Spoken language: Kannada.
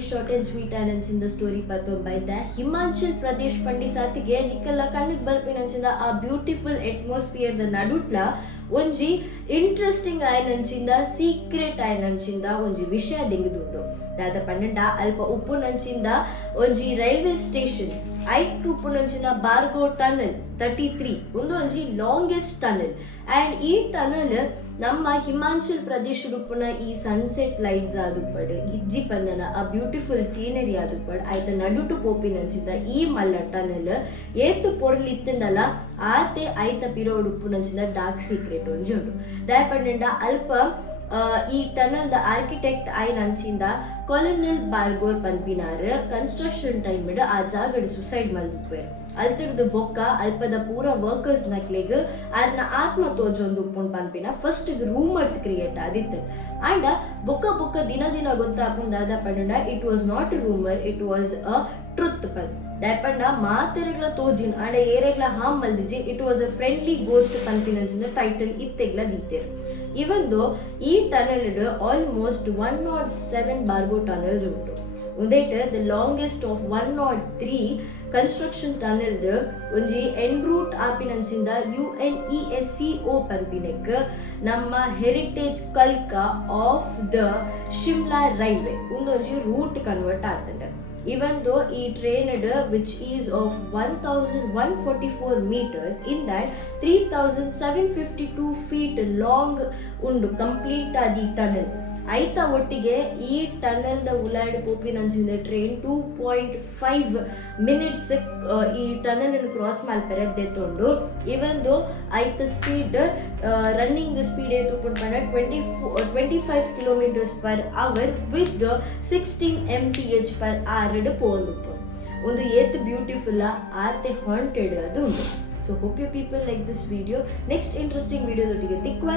short and sweet anancinda story patombaida Himachal Pradesh pandisatike nikalla kannige balpinancinda a beautiful atmosphere the nadutla onji interesting ayinancinda secret ayinancinda onji vishaya dingudundo ದಾದ ಪನ್ನಡ ಅಲ್ಪ ಉಪ್ಪು ನಂಚಿಂದ ಒಂಜಿ ರೈಲ್ವೆ ಸ್ಟೇಷನ್ ಐಟ್ ಉಪ್ಪು ನಂಚಿನ ಬಾರ್ಗೋ ಟನಲ್ 33 ಒಂಜಿ ಲಾಂಗೆಸ್ಟ್ ಟನಲ್ ಅಂಡ್ ಈ ಟನಲ್ ನಮ್ಮ ಹಿಮಾಚಲ್ ಪ್ರದೇಶ ಉಪ್ಪುನ ಈ ಸನ್ಸೆಟ್ ಲೈಟ್ಸ್ ಆದುಪಡ್ ಇಜ್ಜಿ ಪಂದನ ಆ ಬ್ಯೂಟಿಫುಲ್ ಸೀನರಿ ಆದುಪಡ್ ಐತ ನಡುಟು ಪೋಪಿ ನಂಚಿಂದ ಈ ಮಲ್ಲ ಟನಲ್ ಏತು ಪೊರ್ಲಿತ್ತಂದಲ್ಲ ಆತೆ ಐತ ಪಿರೋಡ್ ಉಪ್ಪು ನಂಚಿಂದ ಡಾರ್ಕ್ ಸೀಕ್ರೆಟ್ ಒಂಜಿ ಉಂಟು ದಾಯ ಪನ್ನಡ ಅಲ್ಪ ಈ ಟನಲ್ ದ ಆರ್ಕಿಟೆಕ್ಟ್ ಆಯ್ನ ಅಂಚಿಂದ ಕೊಲೊನಲ್ ಬಾರ್ಗೋರ್ ಪನ್ಪಿನಾರ್ ಕನ್ಸ್ಟ್ರಕ್ಷನ್ ಟೈಮ್ ಆ ಜಾಗಡ್ ಸುಸೈಡ್ ಮಲ್ದುಪ್ಪೆ ಅಲ್ತಿರ್ದು ಬೊಕ್ಕ ಅಲ್ಪದ ಪೂರ ವರ್ಕರ್ಸ್ ನಕ್ಲೆಗ್ ಅದನ್ನ ಆತ್ಮ ತೋಜೊಂದು ಉಪ್ಪುಂಡು ಪನ್ಪಿನ ಫಸ್ಟ್ ರೂಮರ್ಸ್ ಕ್ರಿಯೇಟ್ ಆದಿತ್ತು ಅಂಡ್ ಬೊಕ್ಕ ದಿನ ಗೊತ್ತಾಪುಂದಾದ ಪಂಡ it was not rumour it was a truth ಪನ್ ದಯಪಂಡ ಮಾತೆರೆಗ್ಲ ತೋಜಿನ್ ಅಂಡ್ ಏರೆಗ್ಲ ಹಾಮ್ ಮಲ್ದಿಜಿ it was a friendly ghost ಪನ್ಪಿನಂಚಿನ ಟೈಟಲ್ ಇತ್ತೆಗ್ಲ ದೀತೆರ್ even though ಈ ಟನಲ್ ಆಲ್ಮೋಸ್ಟ್ 107 ಬಾರ್ಗೋ ಟನಲ್ಸ್ ಉಂಟು ಉಂದೈಟ್ the longest of 103 construction tunnel ಒಂಜಿ ಎನ್ ರೂಟ್ ಆಪಿನಂಚಿಂದ UNESCO ಪನ್ಪಿನೆಕ್ ನಮ್ಮ ಹೆರಿಟೇಜ್ ಕಲ್ಕ ಆಫ್ ದ ಶಿಮ್ಲಾ ರೈಲ್ವೆ ಒಂದೊಂಜಿ ರೂಟ್ ಕನ್ವರ್ಟ್ ಆಗ್ತದೆ even though ಈ trained which is of 1144 meters in that 3752 feet long undu complete adi tunnel ಐತ ಒಟ್ಟಿಗೆ ಈ ಟನಲ್ ದ ಉಲಾಡ್ ಪೋಪಿನಂಚಿಂದ ಟ್ರೈನ್ 2.5 ಮಿನಿಟ್ಸ್ ಈ ಟನಲ್ ಅನ್ನು ಕ್ರಾಸ್ ಮಾಡ್ತಾರೆ ದೆತ್ತೊಂಡು ಇವನ್ ದೋ ಐತ ಸ್ಪೀಡ್ ರನ್ನಿಂಗ್ ಸ್ಪೀಡ್ ಏತು ಪುಡ್ಪಂಡ 25 kilometres per hour with 16 mph per hour ಪೋಂದುಪ್ಪು ಒಂದು ಏತ್ ಬ್ಯೂಟಿಫುಲ್ ಆತೆ ಹಾಂಟೆಡ್ ಅದು ಉಂಟು. So hope you people like this video. Next interesting video ಒಟ್ಟಿಗೆ ತಿಕ್ಕುವ.